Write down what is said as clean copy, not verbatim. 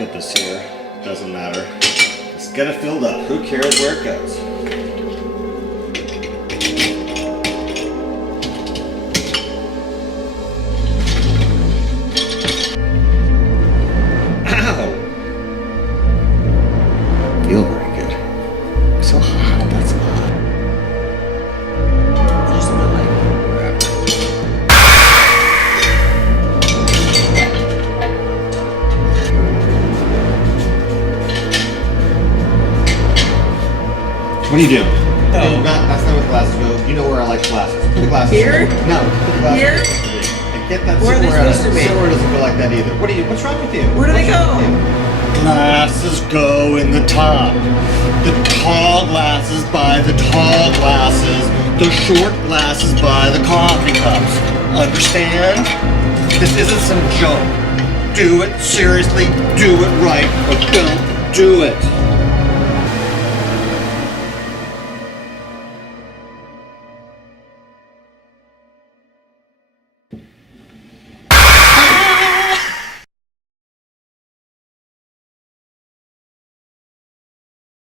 put this here. Doesn't matter. Just get it filled up. Who cares where it goes? Ow! Feel very good. So hot. That's hot. Just my leg. What are you doing? No, that's not where the glasses go. You know where I like glasses. Put the glasses Here? No, put the glasses Here? And get that Where are they somewhere supposed to be? Somewhere doesn't go like that either. What's wrong with you? Where do they go? Glasses go in the top. The tall glasses by the tall glasses. The short glasses by the coffee cups. Understand? This isn't some joke. Do it seriously, do it right, or don't do it.